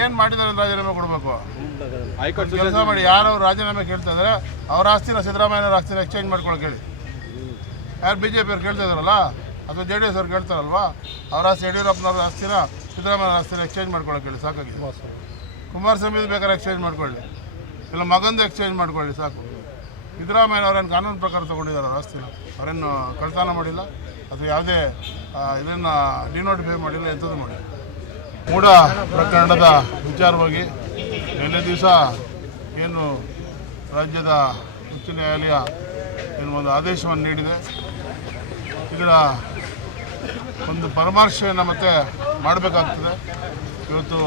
ಏನು ಮಾಡಿದ್ದಾರೆ ರಾಜೀನಾಮೆ ಕೊಡಬೇಕು. ಕೆಲಸ ಮಾಡಿ ಯಾರು ರಾಜೀನಾಮೆ ಕೇಳ್ತಾ ಇದ್ದಾರೆ ಅವ್ರ ಆಸ್ತಿನ ಸಿದ್ದರಾಮಯ್ಯವ್ರ ಆಸ್ತಿನ ಎಕ್ಸ್ಚೇಂಜ್ ಮಾಡ್ಕೊಳಕ್ಕೆ ಹೇಳಿ. ಯಾರು BJP ಅವ್ರು ಕೇಳ್ತಾ ಇದ್ದಾರಲ್ಲ ಅಥವಾ JDS ಅವ್ರು ಕೇಳ್ತಾರಲ್ವಾ, ಅವ್ರ ಆಸ್ತಿ ಯಡಿಯೂರಪ್ಪನವ್ರ ಆಸ್ತಿನ ಸಿದ್ದರಾಮಯ್ಯವ್ರ ಆಸ್ತಿನ ಎಕ್ಸ್ಚೇಂಜ್ ಮಾಡ್ಕೊಳಕ್ಕೆ ಹೇಳಿ. ಸಾಕಾಗಿದೆ. ಕುಮಾರಸ್ವಾಮಿ ಬೇಕಾದ್ರೆ ಎಕ್ಸ್ಚೇಂಜ್ ಮಾಡ್ಕೊಳ್ಳಿ, ಇಲ್ಲ ಮಗಂದು ಎಕ್ಸ್ಚೇಂಜ್ ಮಾಡ್ಕೊಳ್ಳಿ, ಸಾಕು. ಸಿದ್ದರಾಮಯ್ಯವ್ರೇನು ಕಾನೂನು ಪ್ರಕಾರ ತೊಗೊಂಡಿದ್ದಾರೆ ಅವ್ರ ಆಸ್ತಿನ, ಅವರೇನು ಕಳ್ತನ ಮಾಡಿಲ್ಲ ಅಥವಾ ಯಾವುದೇ ಇದನ್ನು ಡಿನೋಟಿಫೈ ಮಾಡಿಲ್ಲ, ಎಂಥದ್ದು ಮಾಡಿಲ್ಲ. ಮೂಢ ಪ್ರಕರಣದ ವಿಚಾರವಾಗಿ ನಿನ್ನೆ ದಿವಸ ಏನು ರಾಜ್ಯದ ಉಚ್ಚ ನ್ಯಾಯಾಲಯ ಏನು ಒಂದು ಆದೇಶವನ್ನು ನೀಡಿದೆ, ಇದರ ಒಂದು ಪರಾಮರ್ಶೆಯನ್ನು ಮತ್ತೆ ಮಾಡಬೇಕಾಗ್ತದೆ. ಇವತ್ತು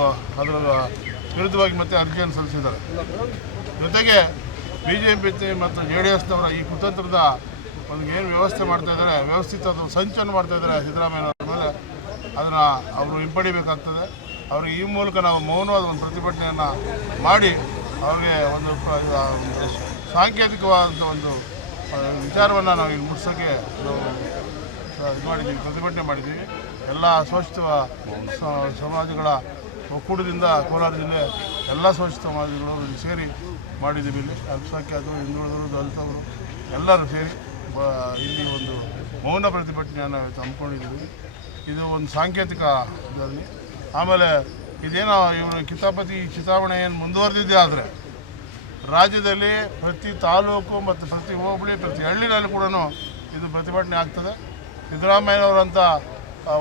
ಅದರ ವಿರುದ್ಧವಾಗಿ ಮತ್ತೆ ಅರ್ಜಿಯನ್ನು ಸಲ್ಲಿಸಿದ್ದಾರೆ. ಜೊತೆಗೆ BJP ಮತ್ತು JDSನವರ ಈ ಕುತಂತ್ರದ ಒಂದು ಏನು ವ್ಯವಸ್ಥೆ ಮಾಡ್ತಾಯಿದ್ದಾರೆ, ವ್ಯವಸ್ಥಿತ ಸಂಚನ್ನು ಮಾಡ್ತಾಯಿದ್ದಾರೆ ಸಿದ್ದರಾಮಯ್ಯನವರ ಮೇಲೆ, ಅದನ್ನು ಅವರು ಹಿಂಪಡಿಬೇಕಾಗ್ತದೆ. ಅವ್ರಿಗೆ ಈ ಮೂಲಕ ನಾವು ಮೌನವಾದ ಒಂದು ಪ್ರತಿಭಟನೆಯನ್ನು ಮಾಡಿ ಅವ್ರಿಗೆ ಒಂದು ಸಾಂಕೇತಿಕವಾದ ಒಂದು ವಿಚಾರವನ್ನು ನಾವು ಇಲ್ಲಿ ಮುಟ್ಸೋಕ್ಕೆ ನಾವು ಇದು ಮಾಡಿದ್ದೀವಿ, ಪ್ರತಿಭಟನೆ ಮಾಡಿದ್ದೀವಿ. ಎಲ್ಲ ಶೋಷಿತ ಸಮಾಜಗಳ ಒಕ್ಕೂಟದಿಂದ ಕೋಲಾರ ಜಿಲ್ಲೆ ಎಲ್ಲ ಶೋಷಿತ ಸಮಾಜಗಳು ಸೇರಿ ಮಾಡಿದ್ದೀವಿ. ಇಲ್ಲಿ ಅಲ್ಪಸಂಖ್ಯಾತರು, ಹಿಂದುಳಿದರು, ದಲಿತವರು ಎಲ್ಲರೂ ಸೇರಿ ಇಲ್ಲಿ ಒಂದು ಮೌನ ಪ್ರತಿಭಟನೆಯನ್ನು ಹಮ್ಮಿಕೊಂಡಿದ್ದೀವಿ. ಇದು ಒಂದು ಸಾಂಕೇತಿಕ ಇದರಲ್ಲಿ. ಆಮೇಲೆ ಇದೇನೋ ಇವರು ಕಿತಾಪತಿ ಚಿತಾವಣೆ ಏನು ಮುಂದುವರೆದಿದೆ ಆದರೆ ರಾಜ್ಯದಲ್ಲಿ ಪ್ರತಿ ತಾಲೂಕು ಮತ್ತು ಪ್ರತಿ ಹೋಬಳಿ ಪ್ರತಿ ಹಳ್ಳಿನಲ್ಲಿ ಕೂಡ ಇದು ಪ್ರತಿಭಟನೆ ಆಗ್ತದೆ. ಸಿದ್ದರಾಮಯ್ಯನವರಂಥ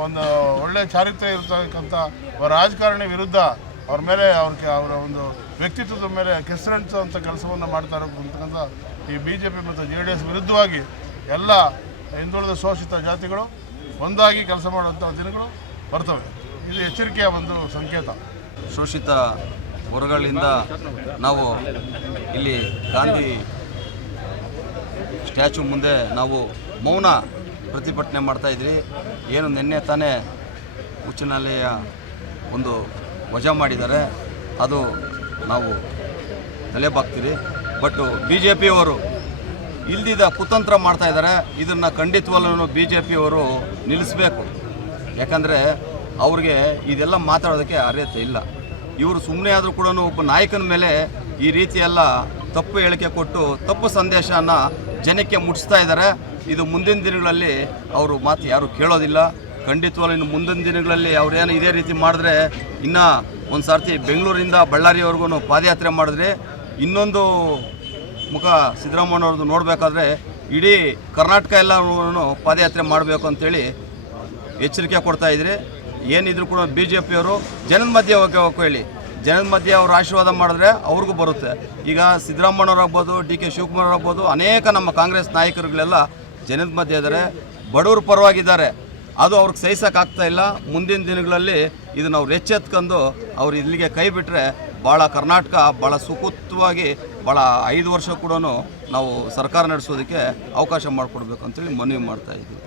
ಒಂದು ಒಳ್ಳೆಯ ಚಾರಿತ್ರ್ಯ ಇರತಕ್ಕಂಥ ರಾಜಕಾರಣಿ ವಿರುದ್ಧ ಅವ್ರ ಮೇಲೆ ಅವರ ಒಂದು ವ್ಯಕ್ತಿತ್ವದ ಮೇಲೆ ಕೆಸರಂಚುವಂಥ ಕೆಲಸವನ್ನು ಮಾಡ್ತಾ ಇರತಕ್ಕಂಥ ಈ BJP ಮತ್ತು JDS ವಿರುದ್ಧವಾಗಿ ಎಲ್ಲ ಹಿಂದುಳಿದ ಶೋಷಿತ ಜಾತಿಗಳು ಒಂದಾಗಿ ಕೆಲಸ ಮಾಡುವಂಥ ದಿನಗಳು ಬರ್ತವೆ. ಇದು ಎಚ್ಚರಿಕೆಯ ಒಂದು ಸಂಕೇತ. ಶೋಷಿತ ವರ್ಗಗಳಿಂದ ನಾವು ಇಲ್ಲಿ ಗಾಂಧಿ ಸ್ಟ್ಯಾಚ್ಯೂ ಮುಂದೆ ನಾವು ಮೌನ ಪ್ರತಿಭಟನೆ ಮಾಡ್ತಾಯಿದ್ರಿ. ಏನು ನಿನ್ನೆ ತಾನೇ ಉಚ್ಚ ನ್ಯಾಯಾಲಯ ಒಂದು ವಜಾ ಮಾಡಿದ್ದಾರೆ, ಅದು ನಾವು ತಲೆಬಾಗ್ತೀರಿ. ಬಟ್ BJPಯವರು ಇಲ್ದಿದ್ದ ಕುತಂತ್ರ ಮಾಡ್ತಾಯಿದ್ದಾರೆ. ಇದನ್ನು ಖಂಡಿತವಲ್ಲೂ BJPಯವರು ನಿಲ್ಲಿಸಬೇಕು. ಯಾಕಂದರೆ ಅವ್ರಿಗೆ ಇದೆಲ್ಲ ಮಾತಾಡೋದಕ್ಕೆ ಅರ್ಹತೆ ಇಲ್ಲ. ಇವರು ಸುಮ್ಮನೆ ಆದರೂ ಕೂಡ ಒಬ್ಬ ನಾಯಕನ ಮೇಲೆ ಈ ರೀತಿಯೆಲ್ಲ ತಪ್ಪು ಹೇಳಿಕೆ ಕೊಟ್ಟು ತಪ್ಪು ಸಂದೇಶನ ಜನಕ್ಕೆ ಮುಟ್ಟಿಸ್ತಾ ಇದ್ದಾರೆ. ಇದು ಮುಂದಿನ ದಿನಗಳಲ್ಲಿ ಅವರು ಮಾತು ಯಾರು ಕೇಳೋದಿಲ್ಲ. ಖಂಡಿತವಾಗ್ಲೂ ಇನ್ನು ಮುಂದಿನ ದಿನಗಳಲ್ಲಿ ಅವ್ರೇನು ಇದೇ ರೀತಿ ಮಾಡಿದ್ರೆ ಇನ್ನೂ ಒಂದು ಸರ್ತಿ ಬೆಂಗಳೂರಿಂದ ಬಳ್ಳಾರಿವರೆಗೂ ಪಾದಯಾತ್ರೆ ಮಾಡಿದ್ರೆ ಇನ್ನೊಂದು ಮುಖ ಸಿದ್ದರಾಮಯ್ಯವ್ರದ್ದು ನೋಡಬೇಕಾದ್ರೆ ಇಡೀ ಕರ್ನಾಟಕ ಎಲ್ಲರೂ ಪಾದಯಾತ್ರೆ ಮಾಡಬೇಕು ಅಂತೇಳಿ ಎಚ್ಚರಿಕೆ ಕೊಡ್ತಾಯಿದ್ರಿ. ಏನಿದ್ರು ಕೂಡ BJPಯವರು ಜನದ ಮಧ್ಯೆ ಹೋಗಬೇಕು ಹೇಳಿ, ಜನದ ಮಧ್ಯೆ ಅವ್ರು ಆಶೀರ್ವಾದ ಮಾಡಿದ್ರೆ ಅವ್ರಿಗೂ ಬರುತ್ತೆ. ಈಗ ಸಿದ್ದರಾಮಯ್ಯವ್ರಾಗ್ಬೋದು, DK ಶಿವಕುಮಾರ್ ಆಗ್ಬೋದು, ಅನೇಕ ನಮ್ಮ ಕಾಂಗ್ರೆಸ್ ನಾಯಕರುಗಳೆಲ್ಲ ಜನದ ಮಧ್ಯೆ ಇದ್ದಾರೆ, ಬಡವ್ರ ಪರವಾಗಿದ್ದಾರೆ. ಅದು ಅವ್ರಿಗೆ ಸಹಿಸೋಕ್ಕಾಗ್ತಾ ಇಲ್ಲ. ಮುಂದಿನ ದಿನಗಳಲ್ಲಿ ಇದನ್ನು ಅವ್ರು ಎಚ್ಚೆತ್ಕೊಂಡು ಅವ್ರು ಇಲ್ಲಿಗೆ ಕೈ ಬಿಟ್ಟರೆ ಭಾಳ ಕರ್ನಾಟಕ ಭಾಳ ಸುಖುತ್ತವಾಗಿ ಭಾಳ 5 ವರ್ಷ ಕೂಡ ನಾವು ಸರ್ಕಾರ ನಡೆಸೋದಕ್ಕೆ ಅವಕಾಶ ಮಾಡಿಕೊಡ್ಬೇಕು ಅಂತೇಳಿ ಮನವಿ ಮಾಡ್ತಾಯಿದ್ದೀವಿ.